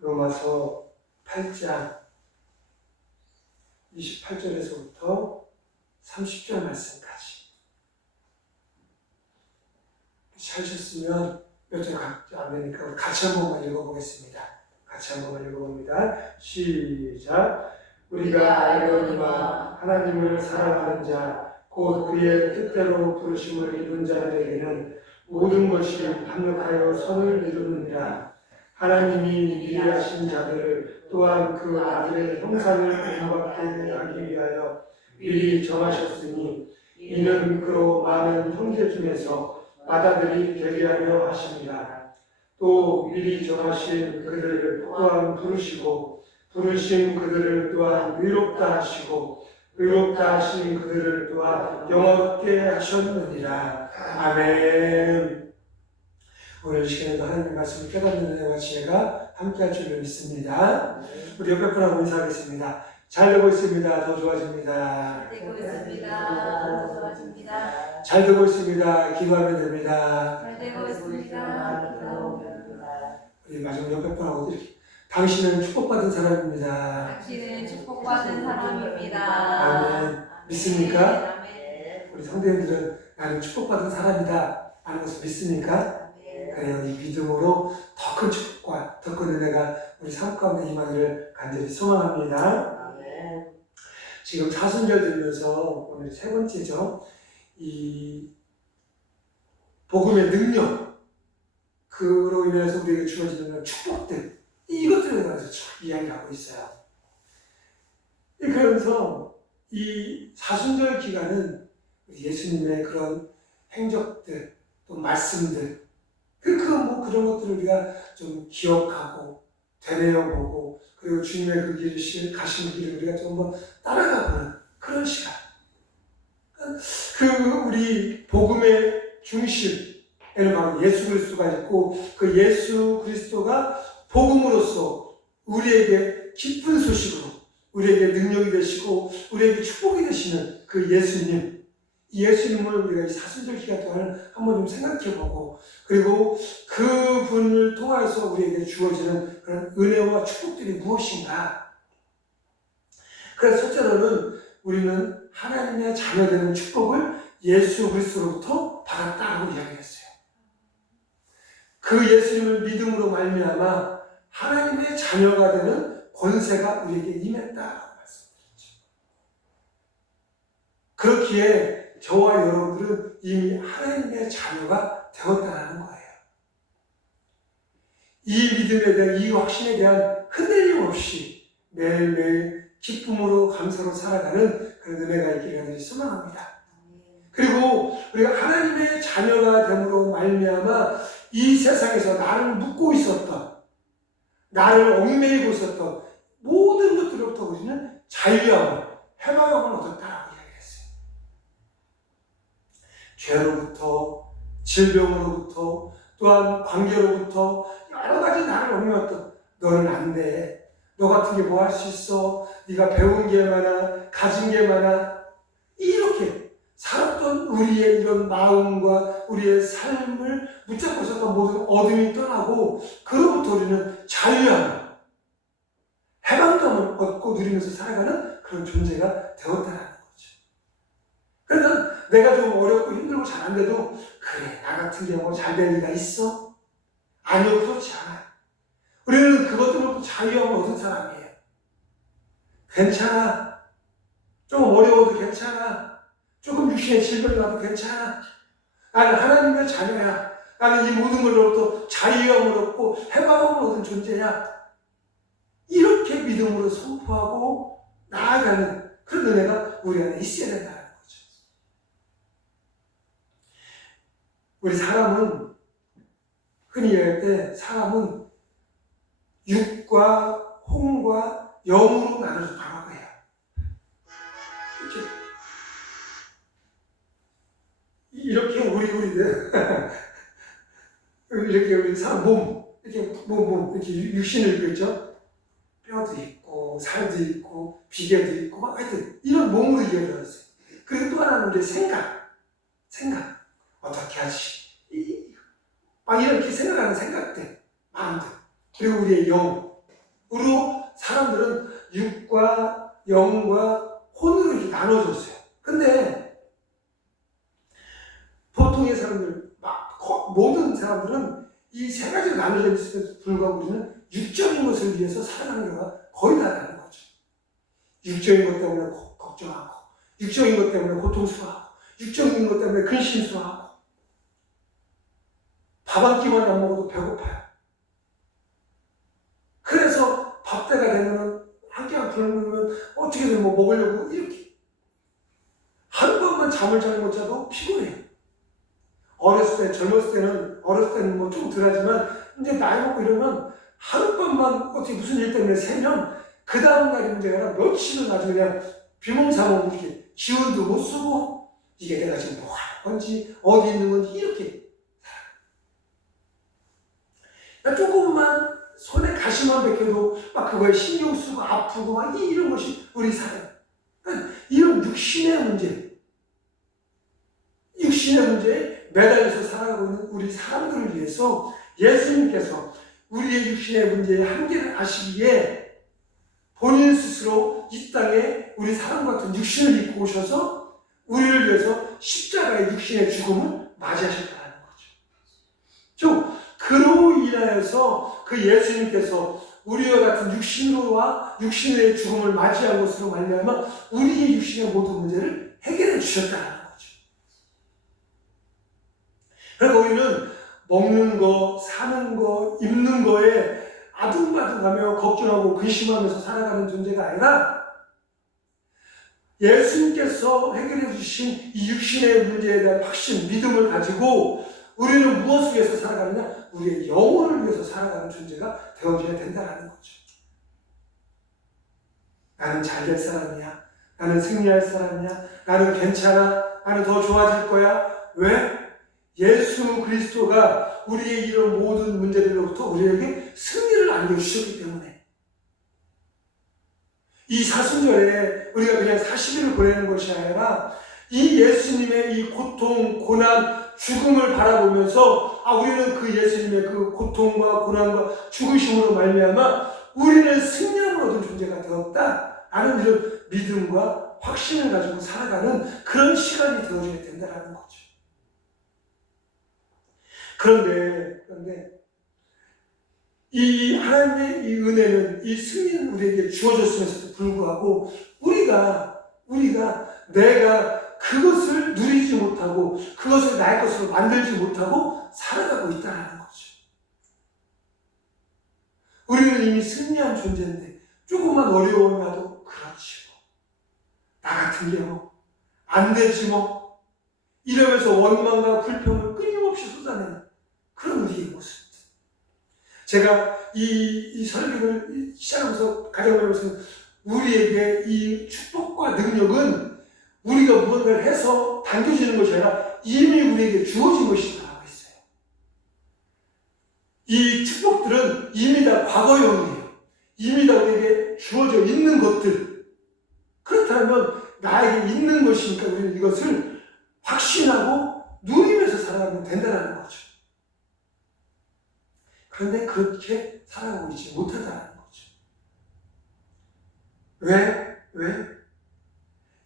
로마서 8장 28절에서부터 30절 말씀까지. 찾으셨으면 몇 절 각자 안 되니까 우리 같이 한 번만 읽어보겠습니다. 같이 한 번만 읽어봅니다. 시작. 우리가 알거니와 하나님을 사랑하는 자, 곧 그의 뜻대로 부르심을 이룬 자들에게는 모든 것이 합력하여 선을 이루느니라. 하나님이 미리 하신 자들을 또한 그 아들의 형상을 본받게 하기 위하여 미리 정하셨으니 이는 그로 많은 형제 중에서 맏아들이 되게 하려 하십니다. 또 미리 정하신 그들을 또한 부르시고 부르신 그들을 또한 의롭다 하시고 의롭다 하신 그들을 또한 영원케 하셨느니라. 아멘. 오늘 시간에도 하나님의 말씀을 깨닫는 은혜와 지혜가 함께할 줄로 믿습니다. 우리 옆에 분하고 인사하겠습니다. 잘 되고 있습니다. 더 좋아집니다. 잘 되고 있습니다. 더 좋아집니다. 잘 되고 있습니다. 기도하면 됩니다. 잘 되고 있습니다. 기도하면 됩니다. 우리 마지막 옆에 분하고 이렇게 당신은 축복받은 사람입니다. 당신은 축복받은 사람입니다. 아멘. 믿습니까? 아멘. 우리 성도님들은 나는 축복받은 사람이다 하는 것을 믿습니까? 그래요. 이 믿음으로 더 큰 축복과 더 큰 은혜가 우리 삶 가운데 임하기를 간절히 소망합니다. 지금 사순절 들면서 오늘 세 번째죠. 이 복음의 능력, 그로 인해서 우리에게 주어지는 축복들, 이것들에 대해서 쭉 이야기하고 있어요. 그러면서 이 사순절 기간은 예수님의 그런 행적들, 또 말씀들, 그런 것들을 우리가 좀 기억하고 되뇌어보고 그리고 주님의 그 길을 가신 길을 우리가 좀 한번 따라가보는 그런 시간. 우리 복음의 중심에는 바로 예수 그리스도가 있고 그 예수 그리스도가 복음으로써 우리에게 기쁜 소식으로 우리에게 능력이 되시고 우리에게 축복이 되시는 그 예수님, 이 예수님을 우리가 이 사순절 기간 동안 한번 좀 생각해보고 그리고 그 분을 통해서 우리에게 주어지는 그런 은혜와 축복들이 무엇인가. 그래서 첫째로는 우리는 하나님의 자녀되는 축복을 예수 그리스도로부터 받았다고 이야기했어요. 그 예수님을 믿음으로 말미암아 하나님의 자녀가 되는 권세가 우리에게 임했다라고 말씀드렸죠. 그렇기에 저와 여러분들은 이미 하나님의 자녀가 되었다는 거예요. 이 믿음에 대한, 이 확신에 대한 흔들림 없이 매일매일 기쁨으로 감사로 살아가는 그런 은혜가 있기를 간절히 소망합니다. 그리고 우리가 하나님의 자녀가 됨으로 말미암아 이 세상에서 나를 묶고 있었던, 나를 얽매이고 있었던 모든 것들로부터 우리는 자유함을, 해방함을 얻었다라고 이야기했어요. 죄로부터, 질병으로부터, 또한 관계로부터 여러 가지 나를 얽매였던, 너는 안 돼, 너 같은 게 뭐 할 수 있어, 네가 배운 게 많아, 가진 게 많아, 이렇게 살았던 우리의 이런 마음과 우리의 삶을 붙잡고 있었던 모든 어둠이 떠나고 그로부터 우리는 자유함, 해방감을 얻고 누리면서 살아가는 그런 존재가 되었다는 거죠. 그래서 내가 좀 어렵고 힘들고 잘 안 돼도 그래, 나 같은 경우 잘 될 리가 있어? 아니요, 그렇지 않아요. 우리는 그것 때문에 자유함을 얻은 사람이에요. 괜찮아. 좀 어려워도 괜찮아. 조금 육신의 질병이 와도 괜찮아. 나는 하나님의 자녀야. 나는 이 모든 것으로부터 자유함을 얻고 해방함을 얻은 존재야. 이렇게 믿음으로 선포하고 나아가는 그런 은혜가 우리 안에 있어야 된다는 거죠. 우리 사람은 흔히 얘기할 때 사람은 육과 혼과 영으로 나눠졌다고 해요. 이렇게 우리들 이렇게 우리 사람 이렇게 이렇게 육신을 입겠죠. 뼈도 있고 살도 있고 비계도 있고 막 하여튼 이런 몸으로 이어져 있어요. 그리고 또 하나는 우리의 생각 어떻게 하지? 막 이렇게 생각하는 생각들, 마음들, 그리고 우리의 영, 사람들은 육과 영과 혼으로 이렇게 나눠졌어요. 근데 보통의 사람들, 모든 사람들은 이 세 가지로 나눠져 있음에도 불구하고 우리는 육적인 것을 위해서 살아가는 경우가 거의 다라는 거죠. 육적인 것 때문에 걱정하고, 육적인 것 때문에 고통스러워하고, 육적인 것 때문에 근심스러워하고, 밥 한 끼만 안 먹어도 배고파요. 그래서 밥때가 되면은 한 끼 안 풀면 어떻게든 뭐 먹으려고 이렇게 하룻밤만 잠을 잘 못 자도 피곤해요. 젊었을 때는 뭐 좀 덜하지만 이제 나이 먹고 이러면 하룻밤만 어떻게 무슨 일 때문에 새면 그 다음날이 문제가 아니라 며칠은 아주 그냥 비몽사몽 이렇게 기운도 못 쓰고 이게 내가 지금 뭐 하는 건지 어디 있는 건지 이렇게 조금만 손에 가시만 벗겨도 막 그거에 신경 쓰고 아프고 막 이런 것이 우리 삶. 그러니까 이런 육신의 문제에 매달려서 살아가고 있는 우리 사람들을 위해서 예수님께서 우리의 육신의 문제의 한계를 아시기에 본인 스스로 이 땅에 우리 사람 같은 육신을 입고 오셔서 우리를 위해서 십자가의 육신의 죽음을 맞이하셨다는 거죠. 그로 인하여서 그 예수님께서 우리와 같은 육신의 죽음을 맞이한 것으로 말미암아 우리의 육신의 모든 문제를 해결해 주셨다는 거죠. 그러니까 우리는 먹는 거, 사는 거, 입는 거에 아둥바둥하며 걱정하고 근심하면서 살아가는 존재가 아니라 예수님께서 해결해 주신 이 육신의 문제에 대한 확신, 믿음을 가지고 우리는 무엇을 위해서 살아가느냐? 우리의 영혼을 위해서 살아가는 존재가 되어줘야 된다는 거죠. 나는 잘 될 사람이야. 나는 승리할 사람이야. 나는 괜찮아. 나는 더 좋아질 거야. 왜? 예수 그리스도가 우리의 이런 모든 문제들로부터 우리에게 승리를 안겨주셨기 때문에 이 사순절에 우리가 그냥 40일을 보내는 것이 아니라 이 예수님의 이 고통, 고난, 죽음을 바라보면서 우리는 그 예수님의 그 고통과 고난과 죽으심으로 말미암아 우리는 승리함을 얻은 존재가 되었다라는 이런 믿음과 확신을 가지고 살아가는 그런 시간이 되어줘야 된다는 거죠. 그런데 이 하나님의 이 은혜는, 이 승리는 우리에게 주어졌음에도 불구하고 내가 그것을 누리지 못하고 그것을 나의 것으로 만들지 못하고 살아가고 있다는 거죠. 우리는 이미 승리한 존재인데 조금만 어려움이 와도 그렇지 뭐. 나 같은 게 뭐. 안 되지 뭐. 이러면서 원망과 불평을 끊임없이 쏟아내는 그런 우리의 모습. 제가 이 설교를 시작하면서 가장 먼저 우리에게 이 축복과 능력은 우리가 무언가를 해서 당겨지는 것이 아니라 이미 우리에게 주어진 것이라고 했어요. 이 축복들은 이미 다 과거형이에요. 이미 다 우리에게 주어져 있는 것들. 그렇다면 나에게 있는 것이니까 우리는 이것을 확신하고 누리면서 살아가면 된다는 거죠. 그런데 그렇게 살아가고 있지 못하다는 거죠. 왜?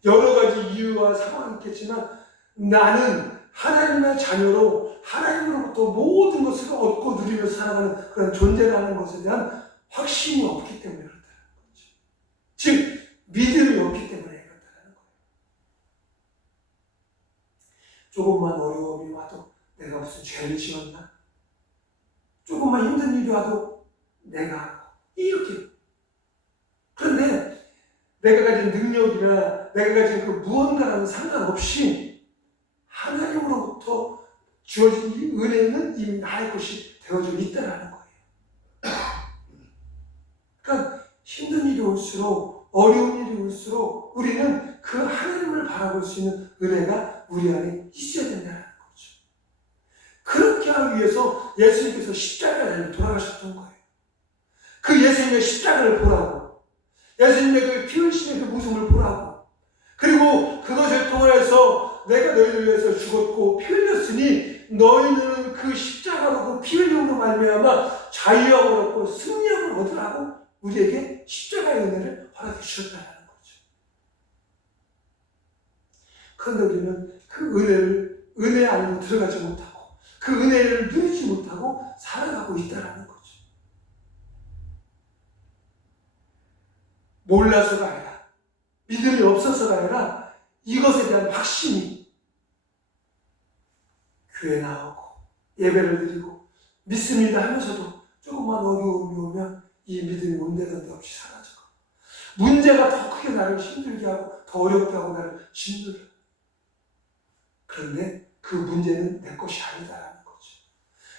여러 가지 이유와 상황이 있겠지만 나는 하나님의 자녀로 하나님으로부터 모든 것을 얻고 누리면서 살아가는 그런 존재라는 것에 대한 확신이 없기 때문에 그렇다는 거죠. 즉 믿음이 없기 때문에 그렇다는 거예요. 조금만 어려움이 와도 내가 무슨 죄를 지었나? 조금만 힘든 일이 와도 내가 이렇게. 그런데 내가 가진 능력이나 내가 가진 그 무언가라는 상관없이 하나님으로부터 주어진 이 은혜는 이미 나의 것이 되어져 있다는 거예요. 그러니까 힘든 일이 올수록, 어려운 일이 올수록 우리는 그 하나님을 바라볼 수 있는 은혜가 우리 안에 있어야 된다는 거죠. 그렇게 하기 위해서 예수님께서 십자가에 돌아가셨던 거예요. 그 예수님의 십자가를 보라고, 예수님의 그 피 흘리심의 그 모습을 보라고, 그리고 그것을 통해서 내가 너희를 위해서 죽었고 피 흘렸으니 너희는 그 십자가로 그 피 흘림으로 말미암아 자유함을 얻고 승리함을 얻으라고 우리에게 십자가의 은혜를 허락해 주셨다는 거죠. 그런데 우리는 그 은혜 안으로 들어가지 못하고 그 은혜를 누리지 못하고 살아가고 있다는 거죠. 몰라서가 아니라, 믿음이 없어서가 아니라 이것에 대한 확신이 교회 나오고 예배를 드리고 믿습니다 하면서도 조금만 어려움이 오면 이 믿음이 온데간데 없이 사라져요. 문제가 더 크게 나를 힘들게 하고 더 어렵게 하고 나를 짓눌러요. 그런데 그 문제는 내 것이 아니다라는 거죠.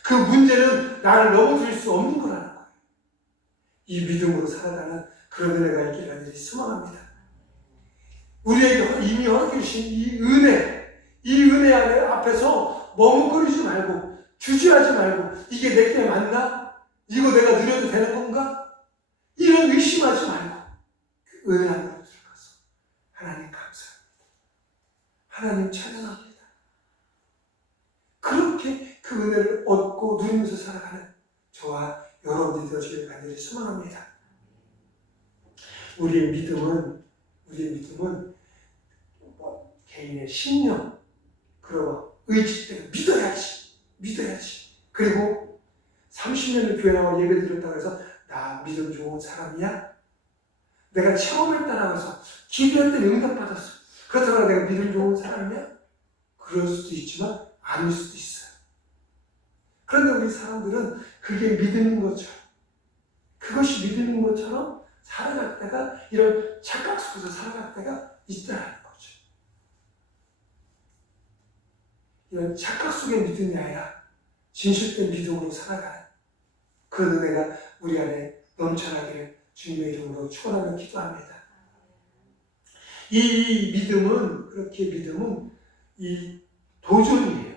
그 문제는 나를 넘어뜨릴 수 없는 거라는 거예요. 이 믿음으로 살아가는 그런 은혜가 있기를 간절히 소망합니다. 우리에게 이미 허락해 주신 이 은혜 안에 앞에서 머뭇거리지 말고 주저하지 말고 이게 내게 맞나? 이거 내가 누려도 되는 건가? 이런 의심하지 말고 그 은혜 안으로 들어가서 하나님 감사합니다. 하나님 찬양합니다. 그렇게 그 은혜를 얻고 누리면서 살아가는 저와 여러분들이 되시기를 간절히 소망합니다. 우리의 믿음은 개인의 신념, 그리고 의지 때문에 믿어야지. 그리고 30년을 교회 나와 예배 드렸다고 해서 나 믿음 좋은 사람이야? 내가 체험했다라고 해서 기도했더니 응답받았어. 그렇다고 내가 믿음 좋은 사람이야? 그럴 수도 있지만 아닐 수도 있어요. 그런데 우리 사람들은 그게 믿음인 것처럼, 그것이 믿음인 것처럼 살아갈 때가, 이런 착각 속에서 살아갈 때가 있다는 거죠. 이런 착각 속의 믿음이 아니라 진실된 믿음으로 살아가는 그런 은혜가 우리 안에 넘쳐나기를 주님의 이름으로 축원하며 기도합니다. 이 믿음은 이 도전이에요.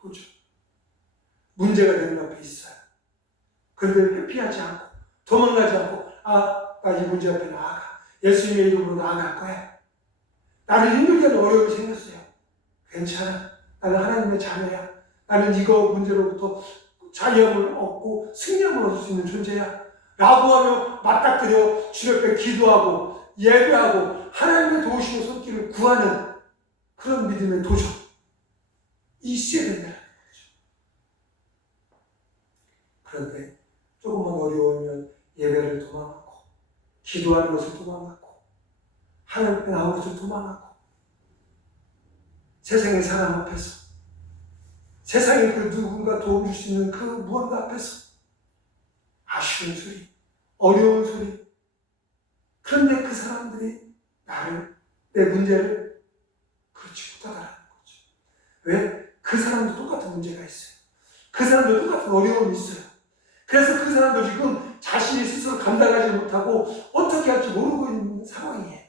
도전. 문제가 되는 앞에 있어요. 그런데 회피하지 않고 도망가지 않고 나 이 문제 앞에 나아가. 예수님의 이름으로 나아갈 거야. 나를 힘들게 하는 어려움이 생겼어요. 괜찮아. 나는 하나님의 자녀야. 나는 이거 문제로부터 자유함을 얻고 승리함을 얻을 수 있는 존재야. 라고 하며 맞닥뜨려 주님 앞에 기도하고 예배하고 하나님의 도우시는 손길을 구하는 그런 믿음의 도전. 있어야 된다는 거죠. 그런데 조금만 어려우면 예배를 도망가고 기도하는 것을 도망가고 하나님 앞에 나오는 것을 도망가고 세상의 사람 앞에서 세상에 그 누군가 도움 줄 수 있는 그 무언가 앞에서 아쉬운 소리, 어려운 소리. 그런데 그 사람들이 내 문제를 그렇지 못하다라는 거죠. 왜? 그 사람도 똑같은 문제가 있어요. 그 사람도 똑같은 어려움이 있어요. 그래서 그 사람도 지금 자신이 스스로 감당하지 못하고 어떻게 할지 모르고 있는 상황이에요.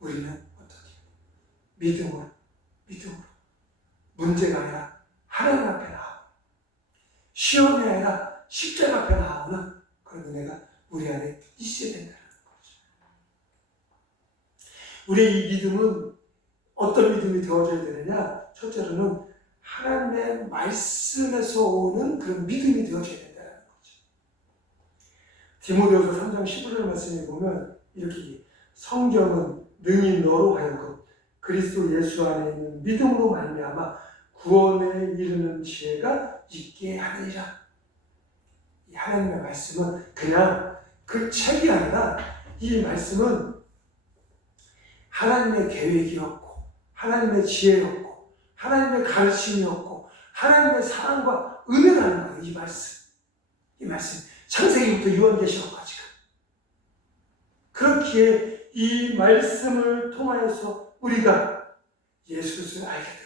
우리는 어떻게? 믿음으로. 문제가 아니라 하나님 앞에 나오고 시험이 아니라 십자가 앞에 나오는 그런 은혜가 우리 안에 있어야 된다는 거죠. 우리의 이 믿음은 어떤 믿음이 되어져야 되느냐? 첫째로는 하나님의 말씀에서 오는 그런 믿음이 되어져야 된다는 거죠. 디모데후서 3장 15절 말씀에 보면 이렇게 성경은 능히 너로 하여금 그리스도 예수 안에 있는 믿음으로 말미암아 구원에 이르는 지혜가 있게 하느니라. 이 하나님의 말씀은 그냥 그 책이 아니라 이 말씀은 하나님의 계획이었고 하나님의 지혜였고 하나님의 가르침이었고 하나님의 사랑과 은혜라는 거예요. 이 말씀 창세기부터 요한계시록까지가. 그렇기에 이 말씀을 통하여서 우리가 예수 그리스도를 알게 되고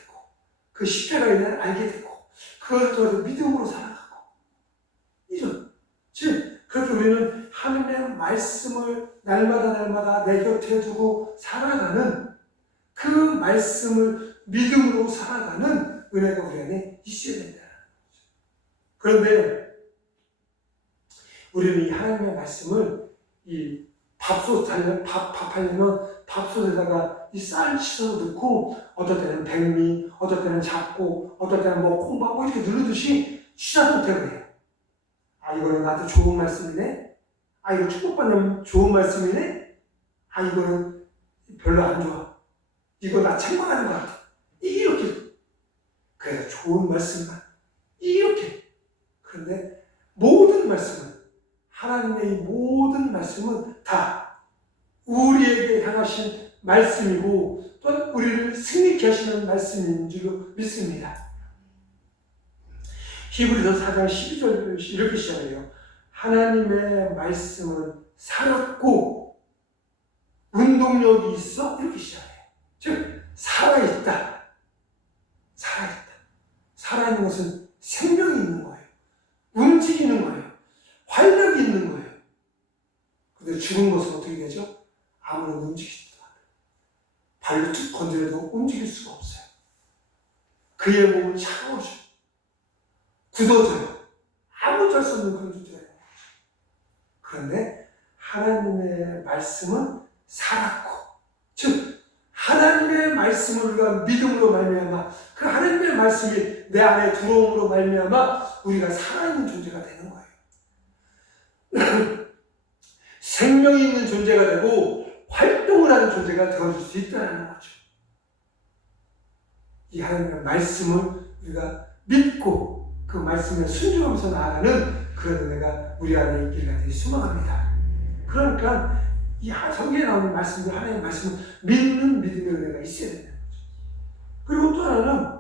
그 십자가에 대해 알게 되고 그것을 통해서 믿음으로 살아가고 즉 그렇게 우리는 하나님의 말씀을 날마다 내 곁에 두고 살아가는 그 말씀을 믿음으로 살아가는 은혜가 우리 안에 있어야 된다는 거죠. 그런데 우리는 이 하나님의 말씀을 이 밥하려면 밥솥에다가 이 쌀 씻어서 넣고 어떨 때는 백미, 어떨 때는 잡고, 어떨 때는 콩밥 이렇게 누르듯이 씻어도 되고 해요. 이거는 나한테 좋은 말씀이네? 아, 이거 축복받는 좋은 말씀이네? 아, 이거는 별로 안 좋아. 이거 나 책망하는 것 같아. 이렇게. 그래서 좋은 말씀만. 이렇게. 그런데 모든 말씀은, 하나님의 모든 말씀은 다 우리에게 향하신 말씀이고, 또한 우리를 승리케 하시는 말씀인 줄 믿습니다. 히브리서 4장 12절 이렇게 시작해요. 하나님의 말씀은 살았고 운동력이 있어? 이렇게 시작해요. 즉 살아있다. 살아있다. 살아있는 것은 생명이 있는 거예요. 움직이는 거예요. 활력이 있는 거예요. 그런데 죽은 것은 어떻게 되죠? 아무런 움직이지도 않아요. 발로 툭 건드려도 움직일 수가 없어요. 그의 몸은 차가워져. 굳어져요. 아무것도 할 수 없는 그런 존재가 있는 거죠. 그런데 하나님의 말씀은 살았고, 즉 하나님의 말씀을 우리가 믿음으로 말미암아 그 하나님의 말씀이 내 안에 들어옴으로 말미암아 우리가 살아있는 존재가 되는 거예요. 생명이 있는 존재가 되고 활동을 하는 존재가 되어줄 수 있다는 거죠. 이 하나님의 말씀을 우리가 믿고 그 말씀에 순종하면서 나아가는 그런 은혜가 우리 안에 있기를 간절히 소망합니다. 그러니까 이 성경에 나오는 말씀들, 하나님의 말씀을 믿는 믿음의 은혜가 있어야 된다는 거죠. 그리고 또 하나는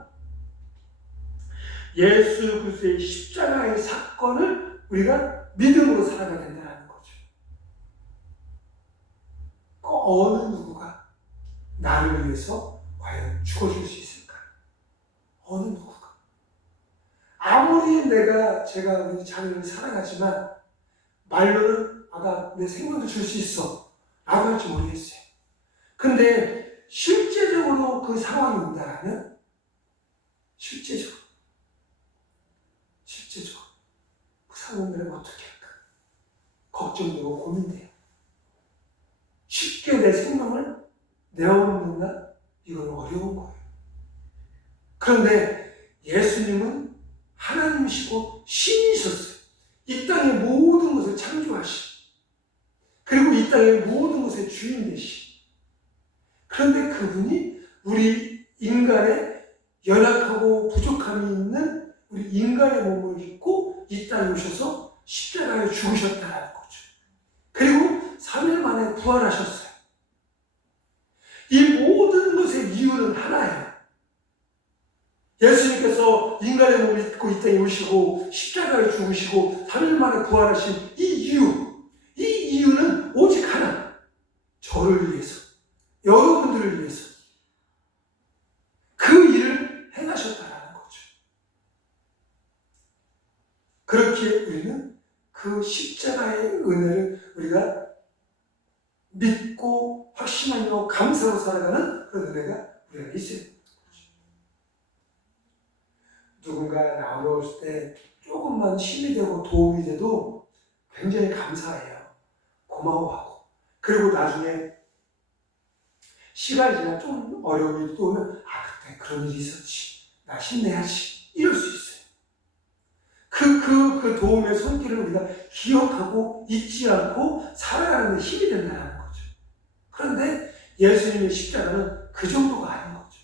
예수 그리스도의 십자가의 사건을 우리가 믿음으로 살아가야 된다는 거죠. 그 어느 누구가 나를 위해서 과연 죽어줄 수 있을까? 어느 누구가? 아무리 제가 우리 자녀를 사랑하지만 말로는 나 내 생명도 줄 수 있어 라고 할지 모르겠어요. 근데 실제적으로 그 상황이 온다면 실제적으로 그 사람들은 어떻게 할까? 걱정되고 고민돼요. 쉽게 내 생명을 내어놓는다? 이건 어려운 거예요. 그런데 예수님은 하나님이시고 신이셨어요. 이 땅의 모든 것을 창조하시, 그리고 이 땅의 모든 것의 주인 되시. 그런데 그분이 우리 인간의 연약하고 부족함이 있는 우리 인간의 몸을 입고 이 땅에 오셔서 십자가에 죽으셨다는 거죠. 그리고 3일 만에 부활하셨어요. 이 모든 것의 이유는 하나예요. 예수님께서 인간의 몸을 입고 이 땅에 오시고 십자가에 죽으시고 3일 만에 부활하신 이 이유는 오직 하나. 저를 위해서, 여러분들을 위해서 그 일을 행하셨다는 거죠. 그렇게 우리는 그 십자가의 은혜를 우리가 믿고 확신하며 감사로 살아가는 그런 은혜가 우리가 있어야 됩니다. 누군가 나올 때 조금만 힘이 되고 도움이 돼도 굉장히 감사해요. 고마워하고. 그리고 나중에 시간이 지나 좀 어려움이 또 오면 그때 그런 일이 있었지. 나 힘내야지. 이럴 수 있어요. 그 도움의 손길을 우리가 기억하고 잊지 않고 살아가는 데 힘이 된다는 거죠. 그런데 예수님의 십자가는 그 정도가 아닌 거죠.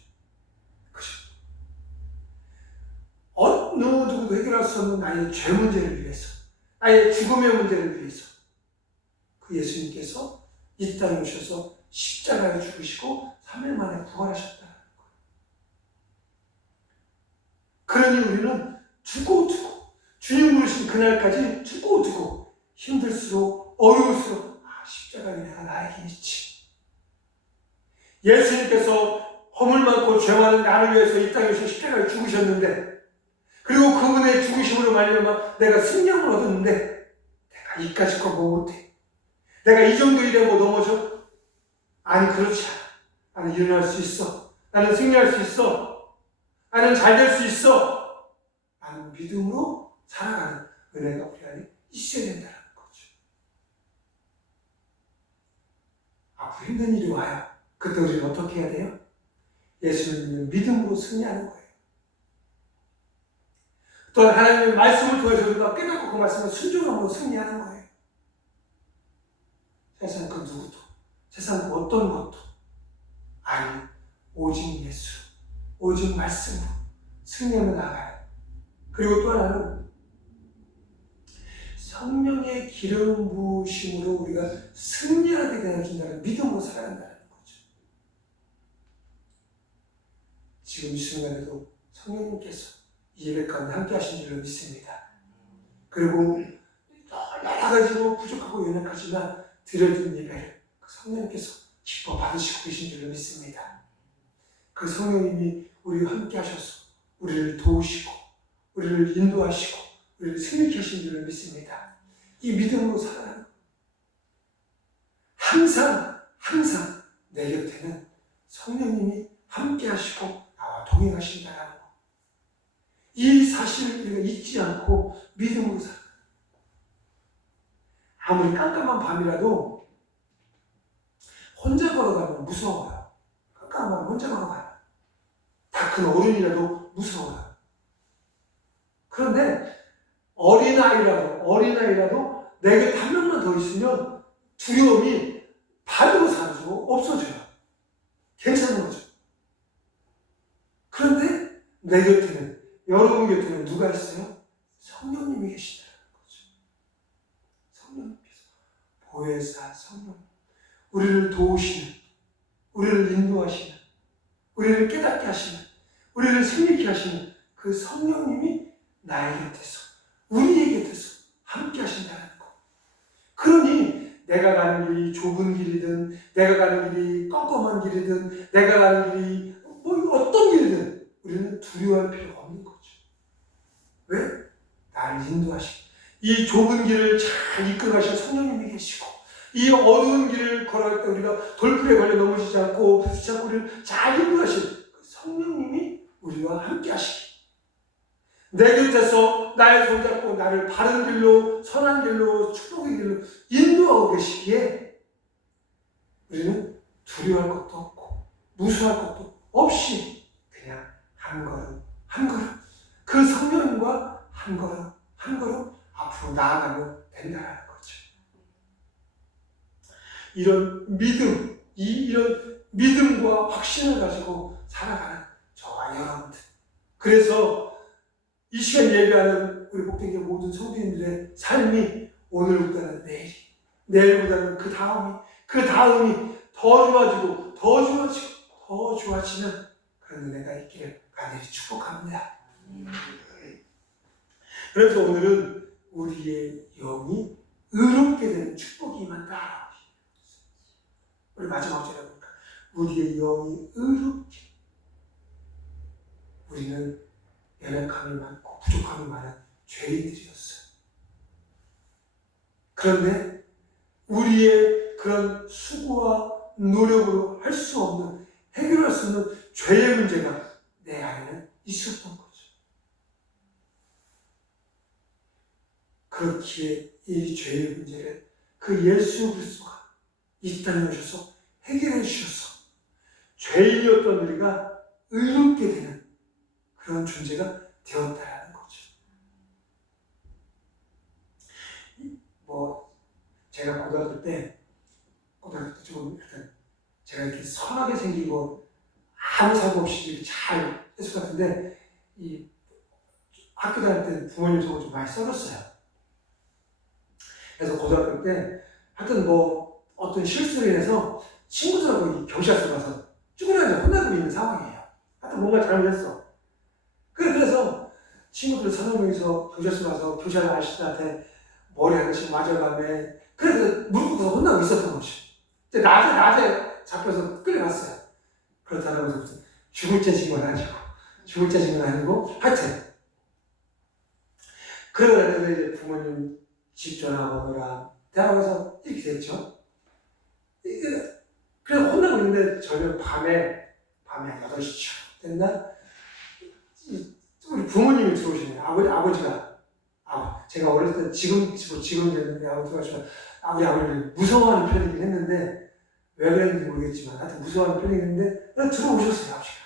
어느 누구도 해결할 수 없는 나의 죄 문제를 위해서, 나의 죽음의 문제를 위해서 그 예수님께서 이 땅에 오셔서 십자가에 죽으시고 3일 만에 부활하셨다는 거예요. 그러니 우리는 두고 주님 부르신 그날까지 두고 힘들수록 어려울수록 십자가의 은혜가 나에게 있지. 예수님께서 허물 많고 죄 많은 나를 위해서 이 땅에 오셔서 십자가에 죽으셨는데, 그리고 그분의 죽으심으로 말미암아 내가 승리함을 얻었는데 내가 이까짓 거 뭐 못해? 내가 이 정도 일하고 넘어져? 아니, 그렇지 않아. 나는 일어날 수 있어. 나는 승리할 수 있어. 나는 잘 될 수 있어. 나는 믿음으로 살아가는 은혜가 우리 안에 있어야 된다는 거죠. 앞으로 힘든 일이 와요. 그때 우리는 어떻게 해야 돼요? 예수님을 믿음으로 승리하는 거예요. 또한 하나님의 말씀을 통해서 우리가 깨닫고 그 말씀을 순종함으로 승리하는 거예요. 세상 그 누구도, 세상 그 어떤 것도 아니, 오직 예수, 오직 말씀으로 승리하며 나아가는. 그리고 또 하나는 성령의 기름 부으심으로 우리가 승리하게 되어준다는 믿음으로 살아간다는 거죠. 지금 이 순간에도 성령님께서 이 예배 가운데 함께 하신 줄로 믿습니다. 그리고 여러 가지로 부족하고 연약하지만 드려진 예배를 그 성령님께서 기뻐 받으시고 계신 줄로 믿습니다. 그 성령님이 우리와 함께 하셔서 우리를 도우시고 우리를 인도하시고 우리를 승리케 하신 줄로 믿습니다. 이 믿음으로 살아가는 항상 내 곁에는 성령님이 함께 하시고 나와 동행하신다는 것. 이 사실을 우리가 잊지 않고 믿음으로 살아가는. 아무리 깜깜한 밤이라도 혼자 걸어가면 무서워요. 깜깜한 밤 혼자 걸어가면. 다 큰 어른이라도 무서워요. 그런데 어린아이라도 내 곁에 한 명만 더 있으면 두려움이 반으로 사라지고 없어져요. 괜찮은 거죠. 그런데 내 곁에는, 여러분 곁에는 누가 있어요? 성령님이 계시다는 거죠. 성령님께서, 보혜사 성령, 우리를 도우시는, 우리를 인도하시는, 우리를 깨닫게 하시는, 우리를 승리케 하시는 그 성령님이 나의 곁에서, 우리의 곁에서 함께 하신다는 것. 그러니 내가 가는 길이 좁은 길이든, 내가 가는 길이 껌껌한 길이든, 내가 가는 길이 어떤 길이든 우리는 두려워할 필요가 없는 거죠. 왜? 나를 인도하시고 이 좁은 길을 잘 이끌어가신 성령님이 계시고, 이 어두운 길을 걸어갈 때 우리가 돌풀에 걸려 넘어지지 않고 부딪히지 않고 우리를 잘 인도하신 그 성령님이 우리와 함께 하시기, 내 곁에서 나의 손잡고 나를 바른 길로, 선한 길로, 축복의 길로 인도하고 계시기에 우리는 두려워할 것도 없고 무서워할 것도 없이 그냥 한 걸음 한 걸음 그 성령님과 한 걸음 한 걸음 앞으로 나아가면 된다는 거죠. 이런 믿음, 이런 믿음과 확신을 가지고 살아가는 저와 여러분들. 그래서 이 시간 예배하는 우리 복된교회 모든 성도님들의 삶이 오늘보다는 내일보다는 그 다음이 더 좋아지고 더 좋아지는 그런 은혜가 있기를 간절히 축복합니다. 그래서 오늘은 우리의 영이 의롭게 되는 축복이 임한다. 우리 마지막 절에 보니까 우리의 영이 의롭게. 우리는 연약함이 많고 부족함이 많은 죄인들이었어요. 그런데 우리의 그런 수고와 노력으로 할 수 없는, 해결할 수 없는 죄의 문제가 내 안에는 있었던 거죠. 그렇기에 이 죄의 문제를 그 예수 그리스도가 이 땅에 오셔서 해결해 주셔서 죄인이었던 우리가 의롭게 되는 그런 존재가 되었다라는 거죠. 제가 고등학교 때 좀 제가 이렇게 선하게 생기고 아무 사고 없이 이렇게 잘 했을 것 같은데, 이 학교 다닐 때 부모님 속을 좀 많이 썩었어요. 그래서 고등학교 때 하여튼 어떤 실수를 해서 친구들하고 경찰서 가서 쭈그려서 혼나고 있는 상황이에요. 하여튼 뭔가 잘못했어. 그래서 친구들 3명이서 경찰서 가서 경찰 아저씨한테 머리 하나씩 맞아가며, 그래서 무릎 꿇고서 혼나고 있었던 거죠. 낮에 잡혀서 끌려갔어요. 그렇다고 해서 무슨 죽을 죄징은 아니고 하여튼 그러고 이제 부모님 집 전화번호랑 대학에서 이렇게 됐죠. 그래서 혼나고 있는데 저녁 밤에 8시쯤 됐나? 우리 부모님이 들어오시네요. 아버지가 제가 어렸을 때 지금 됐는데 아버지가 우리 아버지를 무서워하는 편이긴 했는데, 왜 그랬는지 모르겠지만 하여튼 무서워하는 편이었는데 들어오셨어요. 아버지가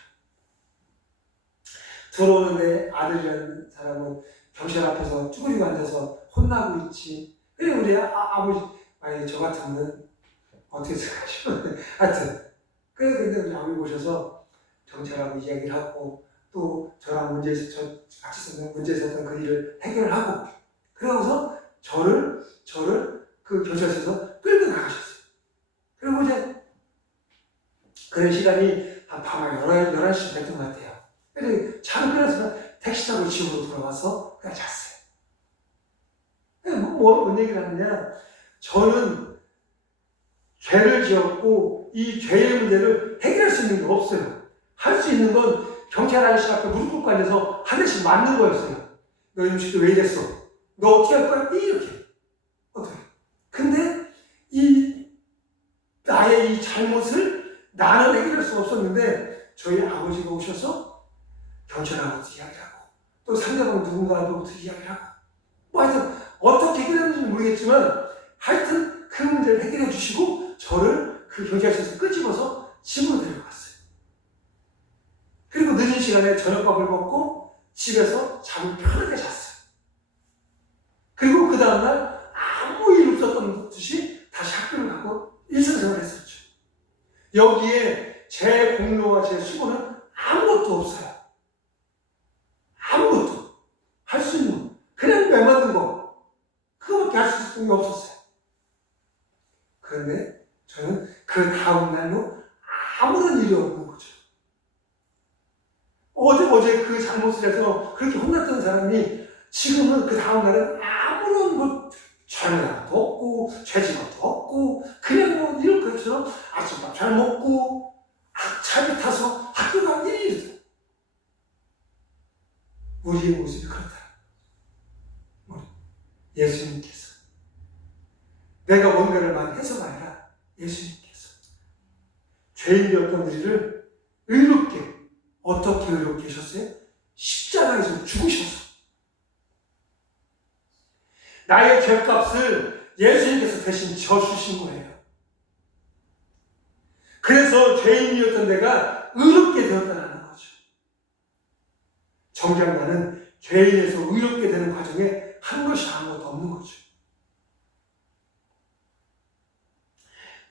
들어오는데 아들이라는 사람은 경찰 앞에서 쭈그리고 앉아서 혼나고 있지. 그래 우리 아버지, 만약에 저 같으면 어떻게 생각하시면 하여튼 그래서 근데 우리 아버지 오셔서 경찰하고 이야기를 하고 또 저랑 같이 있었던 문제 있었던 그 일을 해결을 하고 그러고서 저를 그 경찰서에서 끌고 나가셨어요. 그리고 이제 그런 시간이 한 밤 11시 됐던 것 같아요. 그래서 차를 끌어서 택시 타고 집으로 돌아와서 그냥 잤어요. 뭔 얘기를 하느냐, 저는 죄를 지었고 이 죄의 문제를 해결할 수 있는 게 없어요. 할 수 있는 건 경찰 아저씨 앞에 무릎 꿇고 앉아서 한 대씩 맞는 거였어요. 너 음식도 왜 이랬어? 너 어떻게 할 거야? 이렇게. 어떻게? 근데 나의 이 잘못을 나는 해결할 수 없었는데 저희 아버지가 오셔서 경찰하고도 이야기하고 또 상대방 누군가하고도 이야기하고 뭐 하여튼 어떻게 해결했는지 모르겠지만 하여튼 그 문제를 해결해 주시고 저를 그 경찰서에서 끄집어서 집으로 데려갔어요. 그리고 늦은 시간에 저녁밥을 먹고 집에서 잠을 편하게 잤어요. 그리고 그 다음날 아무 일 없었던 듯이 다시 학교를 가고 일상생활을 했었죠. 여기에 제 공로와 제 수고는 아무것도 없어요. 아무것도. 할 수 있는 거. 그냥 매 만든 거. 그거밖에 할 수 있는 게 없었어요. 그런데 저는 그 다음날로 아무런 일이 없는 거죠. 어제 그 잘못을 해서 그렇게 혼났던 사람이 지금은 그 다음날은 아무런 잘못도 없고 죄지것도 없고 그냥 이런 것처럼 아침밥 잘 먹고 차를 타서 학교 가는 일이 있어요. 우리의 모습이 그렇다. 예수님께서 내가 뭔가를 많이 해서가 아니라 예수님께서 죄인이었던 우리를 의롭게 어떻게 의롭게 하셨어요? 십자가에서 죽으셔서 나의 죄값을 예수님께서 대신 져주신 거예요. 그래서 죄인이었던 내가 의롭게 되었다는 거죠. 정작 나는 죄인에서 의롭게 되는 과정에 한 것이 아무것도 없는 거죠.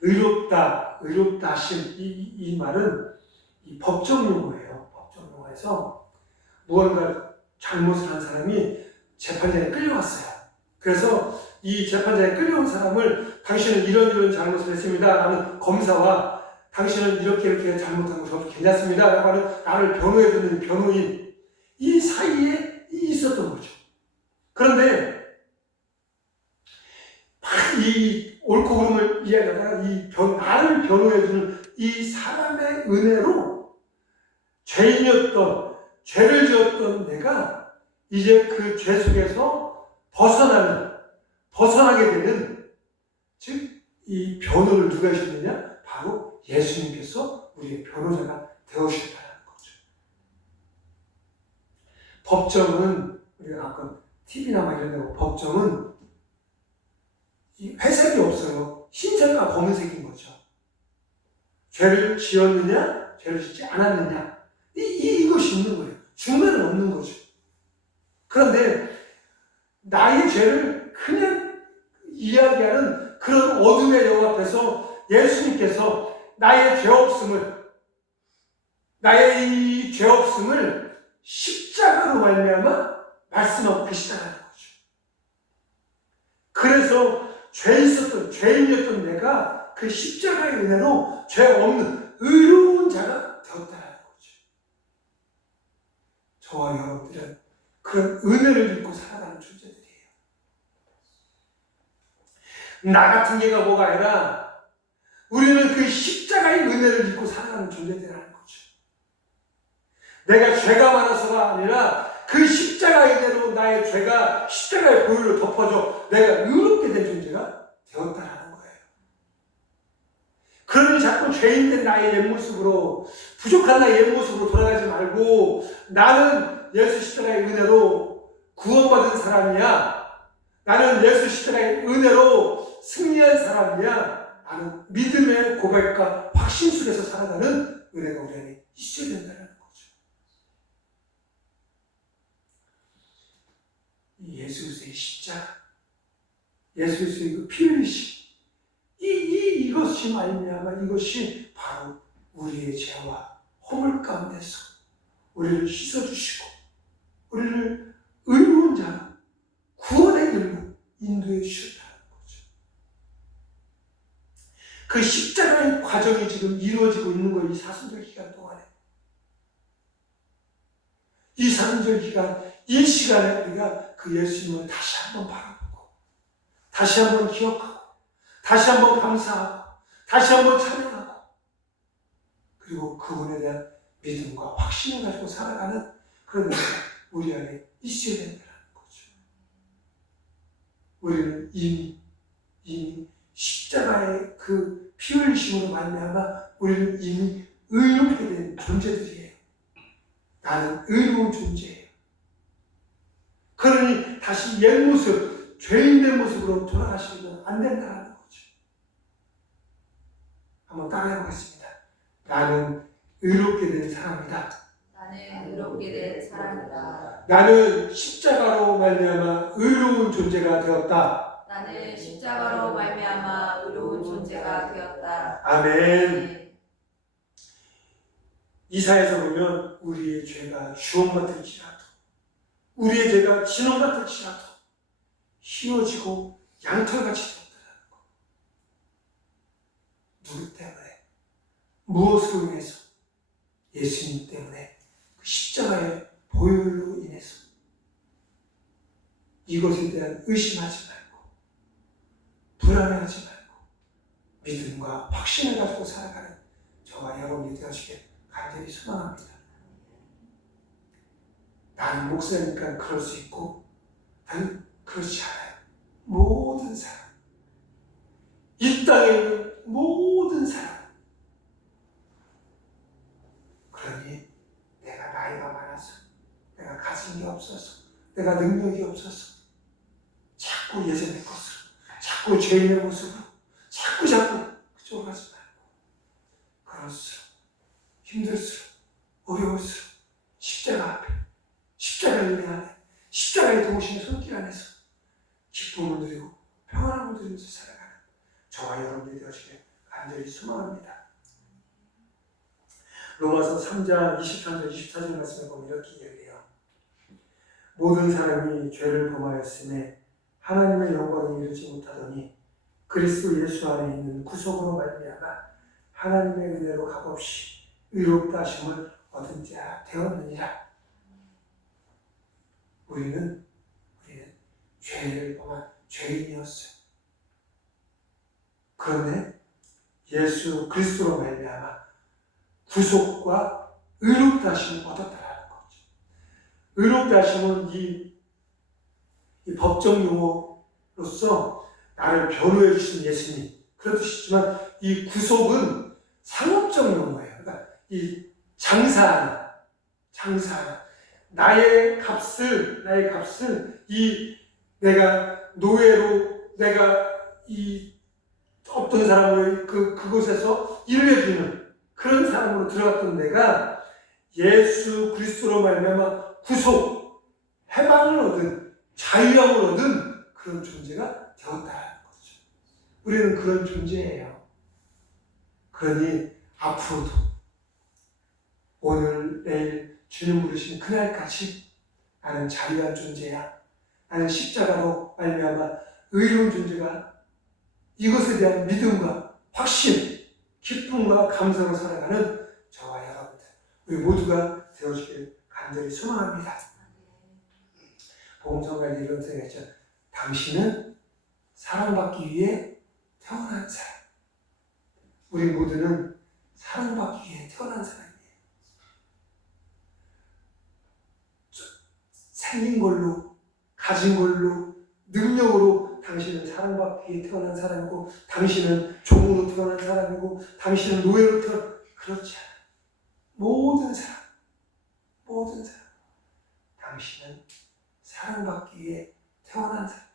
의롭다 하신 이 말은 이 법정 용어예요. 법정 용어에서 무언가 잘못을 한 사람이 재판장에 끌려왔어요. 그래서 이 재판장에 끌려온 사람을 당신은 이런 잘못을 했습니다 라는 검사와 당신은 이렇게 잘못한 거 저도 괜찮습니다 라고 하는 나를 변호해주는 변호인, 이 사이에 있었던 거죠. 그런데 이 옳고 그름을 이야기하다가 나를 변호해주는 이 사람의 은혜로 죄를 지었던 내가 이제 그 죄 속에서 벗어나게 되는, 즉, 이 변호를 누가 해주느냐? 바로 예수님께서 우리의 변호자가 되어주셨다는 거죠. 법정은, 우리가 가끔 TV나 막 이런 데 보면 법정은 이 회색이 없어요. 흰색과 검은색인 거죠. 죄를 지었느냐, 죄를 짓지 않았느냐, 이것이 있는 거예요. 중간은 없는 거죠. 그런데 나의 죄를 그냥 이야기하는 그런 어둠의 영 앞에서 예수님께서 나의 이 죄 없음을 십자가로 말미암아 말씀하고 계시다는 거죠. 그래서 죄인이었던 내가 그 십자가의 은혜로 죄 없는 의로운 자가 되었다는 거죠. 저와 여러분들은 그런 은혜를 입고 살아가는 존재들이에요. 나 같은 게가 뭐가 아니라 우리는 그 십자가의 은혜를 입고 살아가는 존재들이라는 거죠. 내가 죄가 많아서가 아니라 그 십자가의 은혜로 나의 죄가 십자가의 보혈로 덮어져 내가 의롭게 된 존재가 되었다라는 거예요. 그러니 자꾸 죄인된 나의 옛모습으로, 부족한 나의 옛모습으로 돌아가지 말고 나는 예수 십자가의 은혜로 구원받은 사람이야. 나는 예수 십자가의 은혜로 승리한 사람이야. 나는 믿음의 고백과 확신 속에서 살아가는 은혜가 우리 안에 있어야 된다는 거죠. 예수 그리스도의 십자가, 예수 그리스도의 그 피 흘리심, 이것을 무엇이 말미암아 이것이 바로 우리의 죄와 허물 가운데서 우리를 씻어주시고 우리를 의로운 자로 구원의 길로 인도해 주셨다는 거죠. 그 십자가의 과정이 지금 이루어지고 있는 거예요. 이 사순절 기간 동안에. 이 사순절 기간, 이 시간에 우리가 그 예수님을 다시 한번 바라보고 다시 한번 기억하고 다시 한번 감사하고 다시 한번 찬양하고 그리고 그분에 대한 믿음과 확신을 가지고 살아가는 그런 일이 우리 안에 있어야 된다는 거죠. 우리는 이미 십자가의 그 피 흘리심으로 말미암아 우리는 이미 의롭게 된 존재들이에요. 나는 의로운 존재예요. 그러니 다시 옛 모습, 죄인된 모습으로 돌아가시면 안 된다는 거죠. 한번 따라해보겠습니다. 나는 의롭게 된 사람이다. 나는 의롭게 된 사람이다. 나는 십자가로 말미암아 의로운 존재가 되었다. 나는 십자가로 말미암아 의로운 존재가 되었다. 아멘. 이사야서 보면 우리의 죄가 주홍 같을지라도 우리의 죄가 진홍 같을지라도 희워지고 양털같이 되었다는 것. 누구 때문에? 무엇으로 인해서? 예수님 때문에 그 십자가의 보혈로 인해서. 이것에 대한 의심하지 말고 불안해하지 말고 믿음과 확신을 가지고 살아가는 저와 여러분이 되어주길 간절히 소망합니다. 나는 목사니까 그럴 수 있고 나는 그렇지 않아요. 모든 사람, 이 땅에 있는 모든 사람, 그러니 내가 나이가 많아서 내가 가진 게 없어서 내가 능력이 없어서 자꾸 예전의 것으로 자꾸 죄인의 모습으로 자꾸 그쪽으로 가지 말고 그럴수록 힘들수록 어려울수록 십자가 앞에 십자가의 은혜 안에 십자가의 도우심의 손길 안에서 기쁨을 누리고 평안함을 누리면서 살아가는 저와 여러분들이 되어주길 간절히 소망합니다. 로마서 3장 23절 24절 말씀에 보면 이렇게 이야기해요. 모든 사람이 죄를 범하였음에 하나님의 영광을 이루지 못하더니 그리스도 예수 안에 있는 구속으로 말미암아 하나님의 은혜로 값없이 의롭다 하심을 얻은 자 되었느니라. 우리는 죄를 범한 죄인이었어요. 그런데 예수 그리스도로 말미암아 구속과 의롭다 하심을 얻었다라는 거죠. 의롭다 하심은 이 법정 용어로서 나를 변호해 주신 예수님 그런 뜻이지만 이 구속은 상업적 용어예요. 그러니까 이 장사하는 나의 값을 이 내가 노예로 내가 이 어떤 사람을 그곳에서 일을 해주는 그런 사람으로 들어갔던 내가 예수 그리스도로 말미암아 구속 해방을 얻은 자유함을 얻은 그런 존재가 되었다는 거죠. 우리는 그런 존재예요. 그러니 앞으로도 오늘 내일 주님 부르신 그날까지 나는 자유한 존재야. 나는 십자가로 말미암아 의로운 존재가 이것에 대한 믿음과 확신, 기쁨과 감사로 살아가는 저와 여러분들 우리 모두가 되어주길 간절히 소망합니다. 복음성가에 이런 생각했죠. 당신은 사랑받기 위해 태어난 사람. 우리 모두는 사랑받기 위해 태어난 사람이에요. 생긴 걸로, 가진 걸로, 능력으로 당신은 사랑받기 위해 태어난 사람이고 당신은 종으로 태어난 사람이고 당신은 노예로 그렇지 않아요. 모든 사람 당신은 사랑받기 위해 태어난 사람.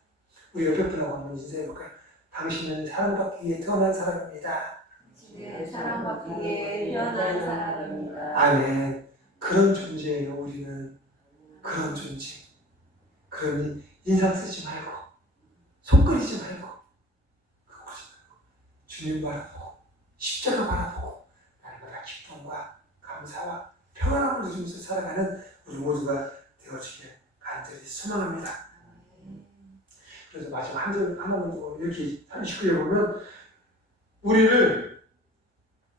우리 옆에 분하고 한번 인사해볼까요? 당신은 사랑받기 위해 태어난 사람입니다. 네, 사랑받기 위해 태어난 사람입니다. 아멘. 그런 존재예요. 우리는 그런 존재. 그러니 인상 쓰지 말고 손 끓이지 말고 주님 바라보고 십자가 바라보고 날마다 기쁨과 감사와 평안함을 누리면서 살아가는 우리 모두가 되어지길 간절히 소망합니다. 그래서 마지막 한 절 하나만 더 이렇게 39에 보면 우리를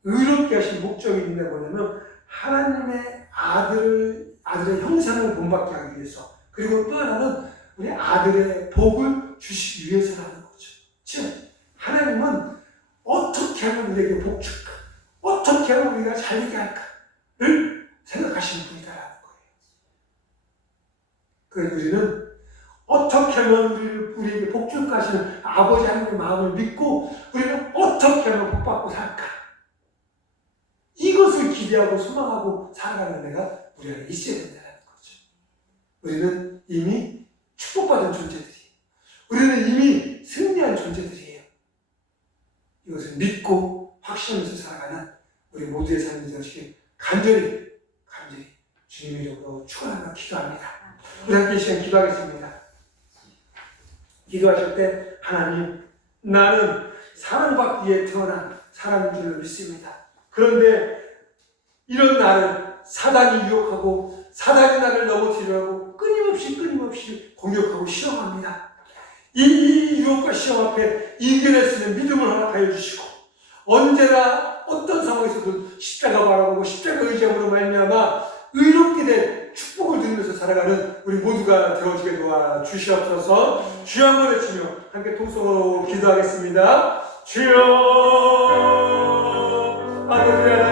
의롭게 하신 목적이 있는데 뭐냐면 하나님의 아들의 형상을 본받게 하기 위해서, 그리고 또 하나는 우리 아들의 복을 주시기 위해서라는 거죠. 즉 하나님은 어떻게 하면 우리에게 복 줄까, 어떻게 하면 우리가 잘되게 할까를 생각하시는 분이다라는 거예요. 그래서 우리는 어떻게 하면 우리에게 복 줄까 하시는 아버지 하나님의 마음을 믿고 우리는 어떻게 하면 복 받고 살까, 이것을 기대하고 소망하고 살아가는 데가 우리 안에 있어야 된다는 거죠. 우리는 이미 축복받은 존재들이에요. 우리는 이미 승리한 존재들이에요. 이것을 믿고 확신하면서 살아가는 우리 모두의 삶이 되시길 간절히 주님의 이름으로 축원하며 기도합니다. 우리 함께 이 시간 기도하겠습니다. 기도하실 때 하나님, 나는 사랑받기 위해 태어난 사람인 줄 믿습니다. 그런데 이런 나를 사단이 유혹하고 사단이 나를 넘어뜨리려고 끊임없이 공격하고 시험합니다. 이 유혹과 시험 앞에 이겨낼 수 있는 믿음을 허락하여 주시고 언제나 어떤 상황에서도 십자가 바라보고 십자가 의지함으로 말미암아 의롭게 된 축복을 누리면서 살아가는 우리 모두가 되어지게 도와 주시옵소서. 주여 한번 외치며 함께 통성으로 기도하겠습니다. 주여, 아버지 하나님,